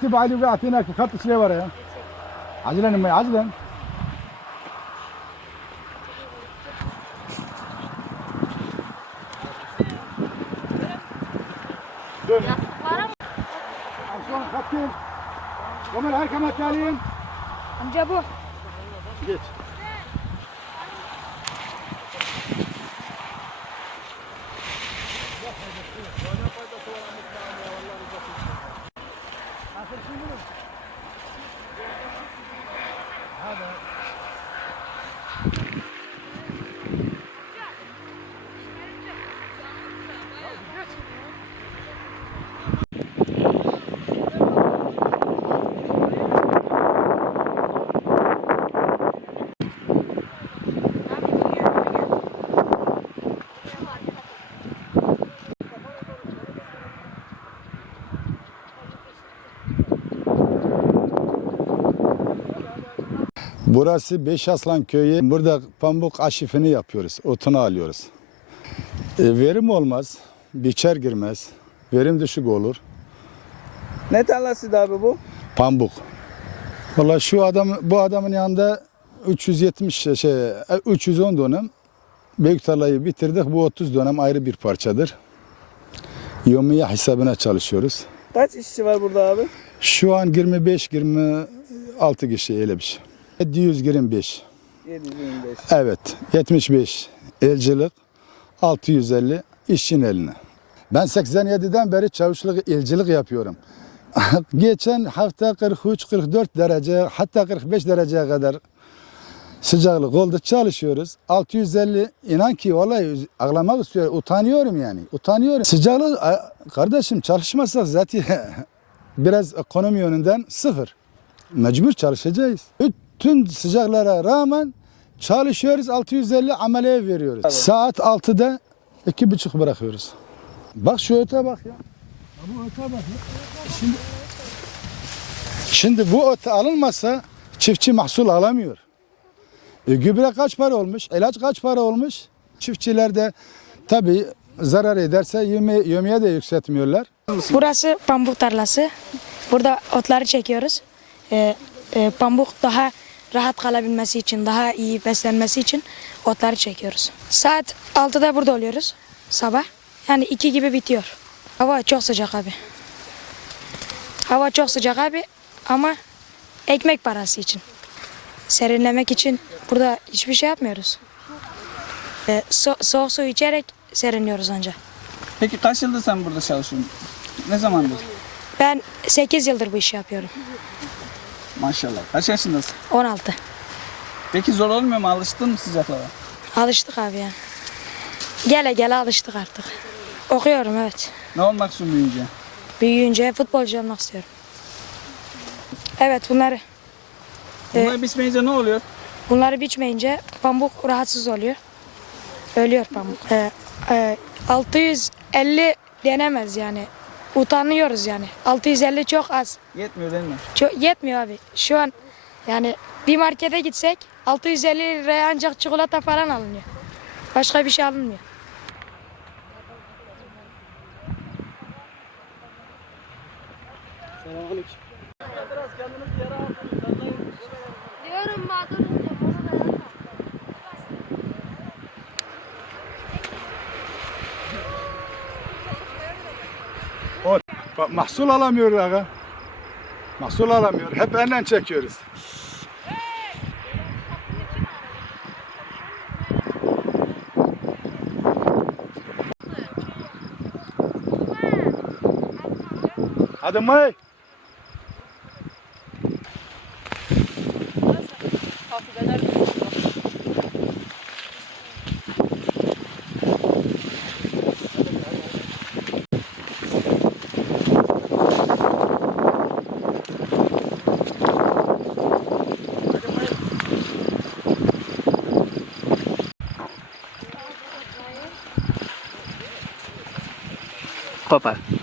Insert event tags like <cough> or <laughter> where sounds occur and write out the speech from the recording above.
اكتب علي وقعت هناك خط شوي ورا يا عجلا امي عجلا دول شلون خطين ومن الحركه التاليين Amca bu. Burası Beşaslan köyü. Burada pamuk aşifini yapıyoruz. Otunu alıyoruz. E, verim olmaz. Biçer girmez. Verim düşük olur. Ne tarlasıydı abi bu? Pambuk. Valla şu adam bu adamın yanında 370 şey e, 310 dönem büyük tarlayı bitirdik. Bu 30 dönem ayrı bir parçadır. Yomiye hesabına çalışıyoruz. Kaç işçi var burada abi? Şu an 25 26 kişi öyle bir şey. 725. 725. Evet 75 elcilik 650 işçinin eline. Ben 87'den beri çavuşluk elcilik yapıyorum. <laughs> Geçen hafta 43-44 derece hatta 45 dereceye kadar sıcaklık oldu çalışıyoruz. 650 inan ki vallahi ağlamak istiyorum. Utanıyorum yani. Utanıyorum. Sıcaklık kardeşim çalışmazsak zaten <laughs> biraz ekonomi yönünden sıfır. Mecbur çalışacağız. Bütün sıcaklara rağmen çalışıyoruz 650 ameleye veriyoruz. Saat 6'da iki buçuk bırakıyoruz. Bak şu öte bak ya. Bu öte bak ya. Şimdi, şimdi bu öte alınmazsa çiftçi mahsul alamıyor. E, gübre kaç para olmuş? İlaç kaç para olmuş? Çiftçiler de tabii zarar ederse yeme, yemeğe de yükseltmiyorlar. Burası pamuk tarlası. Burada otları çekiyoruz. Ee, e, pamuk daha rahat kalabilmesi için, daha iyi beslenmesi için otları çekiyoruz. Saat 6'da burada oluyoruz sabah. Yani 2 gibi bitiyor. Hava çok sıcak abi. Hava çok sıcak abi ama ekmek parası için. Serinlemek için burada hiçbir şey yapmıyoruz. Ee, so- soğuk su içerek serinliyoruz ancak. Peki kaç yıldır sen burada çalışıyorsun? Ne zamandır? Ben 8 yıldır bu işi yapıyorum. Maşallah. Kaç yaşındasın? 16. Peki zor olmuyor mu? Alıştın mı sıcaklara? Alıştık abi ya. Gele gele alıştık artık. Okuyorum evet. Ne olmak istiyorsun büyüyünce? Büyüyünce futbolcu olmak istiyorum. Evet bunları Bunları biçmeyince ne oluyor? bunları biçmeyince pamuk rahatsız oluyor. Ölüyor pamuk. Ee, e, 650 denemez yani. Utanıyoruz yani. 650 çok az. Yetmiyor değil mi? Çok, yetmiyor abi. Şu an yani bir markete gitsek 650 liraya ancak çikolata falan alınıyor. Başka bir şey alınmıyor. Mağdur diyorum. Onu Bak mahsul alamıyor aga. Mahsul alamıyor. Hep elle çekiyoruz. Hadi May. પપ્પા.